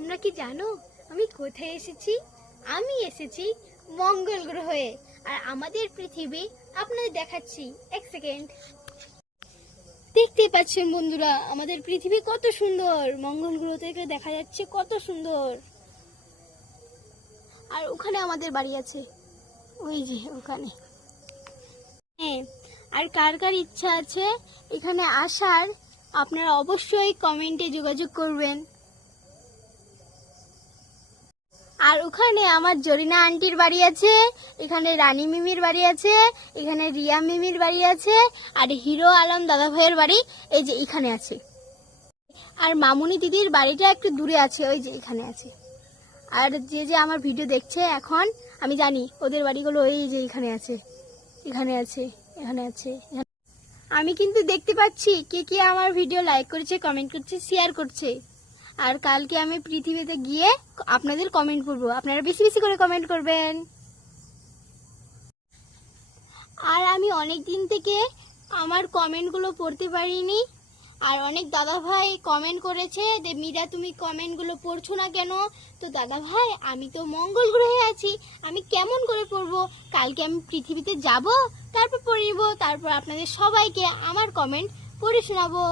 তোমরা কি জানো আমি কোথায় এসেছি? আমি এসেছি মঙ্গল গ্রহে। আর আমাদের পৃথিবী আপনাদের দেখাচ্ছি, এক সেকেন্ড। দেখতে পাচ্ছেন বন্ধুরা, আমাদের পৃথিবী কত সুন্দর, মঙ্গল গ্রহ থেকে দেখা যাচ্ছে কত সুন্দর। আর ওখানে আমাদের বাড়ি আছে, ওই যে ওখানে। হ্যাঁ, আর কার কার ইচ্ছা আছে এখানে আসার, আপনারা অবশ্যই কমেন্টে যোগাযোগ করবেন। আর ওখানে আমার জরিনা আন্টির বাড়ি আছে, এখানে রানী মিমির বাড়ি আছে, এখানে রিয়া মিমির বাড়ি আছে, আর হিরো আলম দাদা ভাইয়ের বাড়ি এই যে এখানে আছে। আর মামুনি দিদির বাড়িটা একটু দূরে আছে, ওই যে এখানে আছে। আর যে যে আমার ভিডিও দেখছে এখন, আমি জানি ওদের বাড়িগুলো ওই যে এখানে আছে, এখানে আছে, এখানে আছে। আমি কিন্তু দেখতে পাচ্ছি কে কে আমার ভিডিও লাইক করেছে, কমেন্ট করছে, শেয়ার করছে। আর কালকে আমি পৃথিবীতে গিয়ে আপনাদের কমেন্ট করবো, আপনারা বেশি বেশি করে কমেন্ট করবেন। আর আমি অনেক দিন থেকে আমার কমেন্টগুলো পড়তে পারিনি। আর অনেক দাদা ভাই কমেন্ট করেছে যে মীরা তুমি কমেন্টগুলো পড়ছো না কেন? তো দাদা ভাই, আমি তো মঙ্গল গ্রহে আছি, আমি কেমন করে পড়বো? কালকে আমি পৃথিবীতে যাব, তারপর পড়ে নিব, তারপর আপনাদের সবাইকে আমার কমেন্ট পড়ে শোনাবো।